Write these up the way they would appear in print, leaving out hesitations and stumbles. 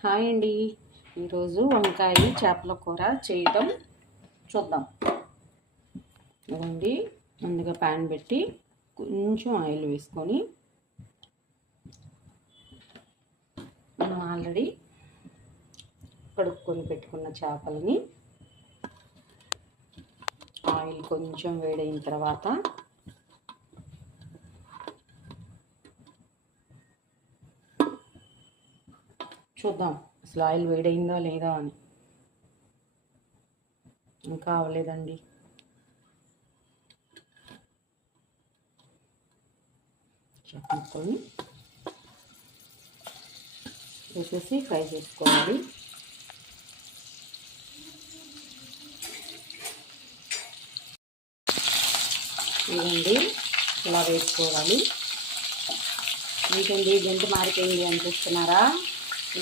Hi అండి. ఈరోజు వంకాయ చేపల కూర చేయటం చూద్దాం. ఇదండి, ముందుగా ప్యాన్ పెట్టి కొంచెం ఆయిల్ వేసుకొని మనం ఆల్రెడీ కడుక్కొని పెట్టుకున్న చేపలని ఆయిల్ కొంచెం వేడైన తర్వాత చూద్దాం అసలు ఆయిల్ వేడైందో లేదో అని. ఇంకా అవ్వలేదండి. ముక్కల్ని వేసేసి ఫ్రై చేసుకోవాలి. ఇదండి ఇలా వేసుకోవాలి. ఏంటండి గంట మారిపోయింది అనిపిస్తున్నారా?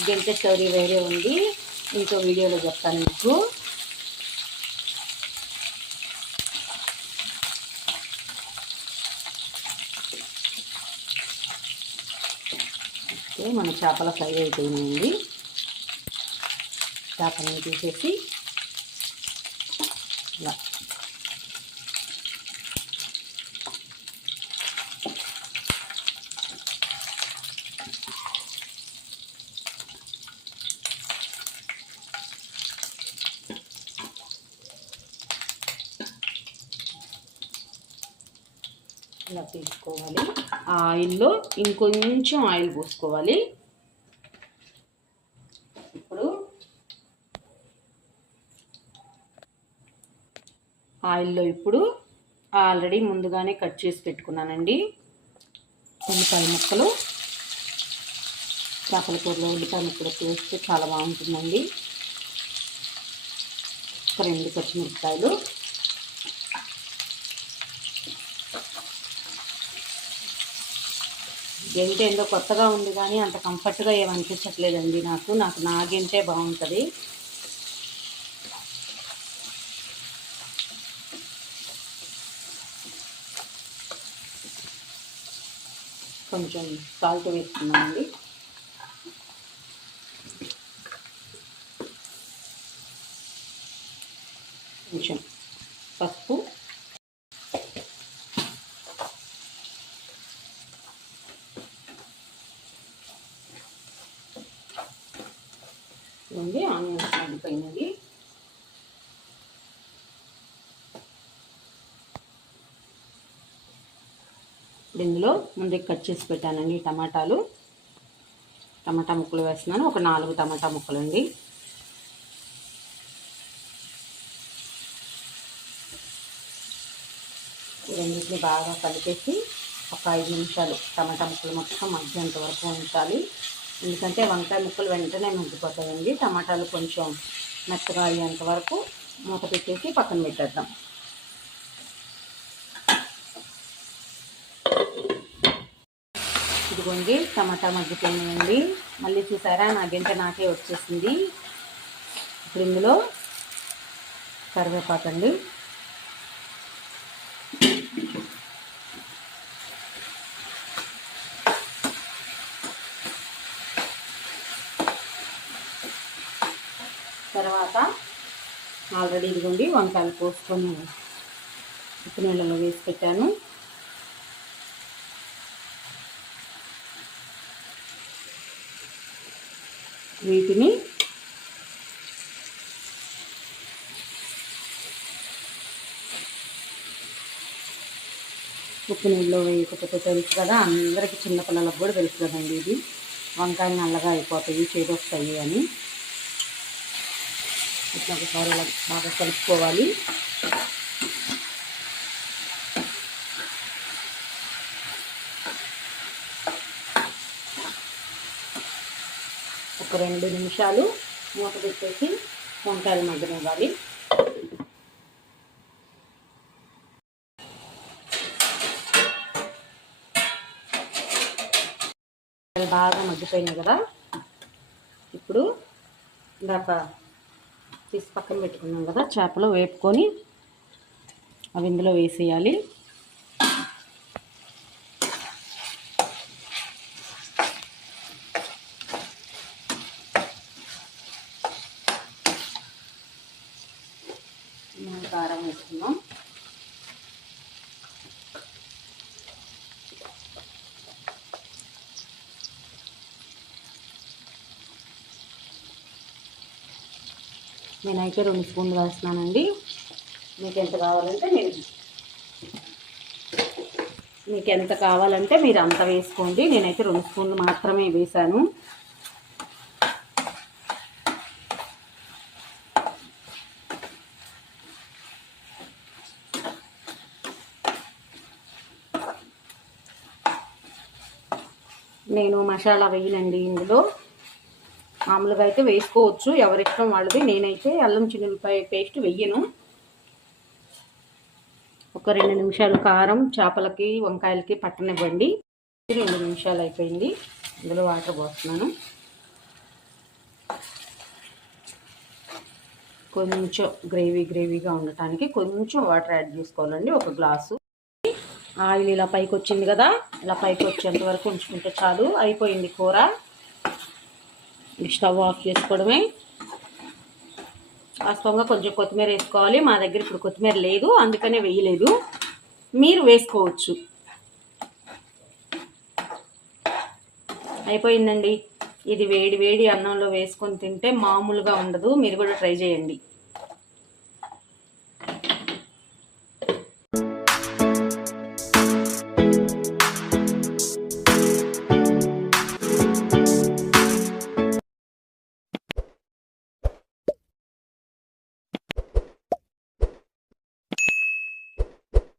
గంట స్టోరీ వేరే ఉంది, ఇంకో వీడియోలో చెప్తాను మీకు. ఓకే, మన చేపల ఫ్రై అయిపోయిందండి. చేపలను తీసేసి ఇలా ఇలా తీసుకోవాలి. ఆ ఆయిల్లో ఇంకొంచెం ఆయిల్ పోసుకోవాలి. ఇప్పుడు ఆయిల్లో ఆల్రెడీ ముందుగానే కట్ చేసి పెట్టుకున్నానండి ఉల్లిపాయ ముక్కలు. చేపల కూరలో ఉల్లిపాయ ముక్కలు వేస్తే చాలా బాగుంటుందండి. ఒక 2 పచ్చిమిరపకాయలు, గంట ఏందో కొత్తగా ఉంది కానీ అంత కంఫర్ట్గా ఏమనిపించట్లేదండి. నాకు నా గంటే బాగుంటుంది. కొంచెం సాల్ట్ వేసుకున్నామండి. కొంచెం పసుపు, ఆనియన్స్ మగ్గిపోయినది. ఇందులో ముందే కట్ చేసి పెట్టానండి టమాటా ముక్కలు వేస్తున్నాను. ఒక 4 టమాటా ముక్కలు అండి. రెండింటిని బాగా కలిపేసి ఒక 5 నిమిషాలు టమాటా ముక్కలు మొత్తం మగ్గేంత వరకు ఉంచాలి. ఎందుకంటే వంకాయ ముక్కలు వెంటనే మగ్గిపోతాయండి. టమాటాలు కొంచెం మెత్తగా అయ్యేంత వరకు మూత పెట్టేసి పక్కన పెట్టేద్దాం. ఇదిగోండి, టమాటా మగ్గిపోయినాయండి. మళ్ళీ చూసారా, నా గంట నాకే వచ్చేసింది. ఇప్పుడు ఇందులో కరివేపాకండి, తర్వాత ఆల్రెడీ ఇదిగోండి వంకాయలు కోసుకొని ఉప్పు నీళ్ళలో వేసి పెట్టాను. వీటిని ఉప్పు నీళ్ళలో వేయకపోతే తెలుసు కదా, అందరికీ చిన్నపిల్లలకు కూడా తెలుసు కదండి, ఇది వంకాయలు నల్లగా అయిపోతాయి, చేదొస్తాయి అని. ఇట్లా ఒకసారి బాగా కలుపుకోవాలి. ఒక 2 నిమిషాలు మూత పెట్టేసి వంకాయలు మగ్గనివ్వాలి. బాగా మగ్గిపోయినాయి కదా. ఇప్పుడు ఇందాక తీసి పక్కన పెట్టుకున్నాం కదా చేపలు, వేపుకొని అవి ఇందులో వేసేయాలి. వేసుకుందాం. నేనైతే 2 స్పూన్లు వేస్తున్నానండి. మీకు ఎంత కావాలంటే మీరు అంత వేసుకోండి. నేనైతే 2 స్పూన్లు మాత్రమే వేసాను. నేను మసాలా వేయనండి ఇందులో. మామూలుగా అయితే వేసుకోవచ్చు, ఎవరిష్టం వాళ్ళది. నేనైతే అల్లం చిన్నులపాయ పేస్ట్ వెయ్యను. ఒక 2 నిమిషాలు కారం చేపలకి వంకాయలకి పట్టనివ్వండి. 2 నిమిషాలు అయిపోయింది. ఇందులో వాటర్ పోస్తున్నాను. కొంచెం గ్రేవీగా ఉండటానికి కొంచెం వాటర్ యాడ్ చేసుకోవాలండి. 1 గ్లాసు. ఆయిల్ ఇలా పైకి వచ్చింది కదా, ఇలా పైకి వచ్చేంత వరకు ఉంచుకుంటే చాలు. అయిపోయింది కూర. స్టవ్ ఆఫ్ చేసుకోవడమే. వాస్తవంగా కొంచెం కొత్తిమీర వేసుకోవాలి. మా దగ్గర ఇప్పుడు కొత్తిమీర లేదు, అందుకనే వేయలేదు. మీరు వేసుకోవచ్చు. అయిపోయిందండి. ఇది వేడి వేడి అన్నంలో వేసుకొని తింటే మామూలుగా ఉండదు. మీరు కూడా ట్రై చేయండి.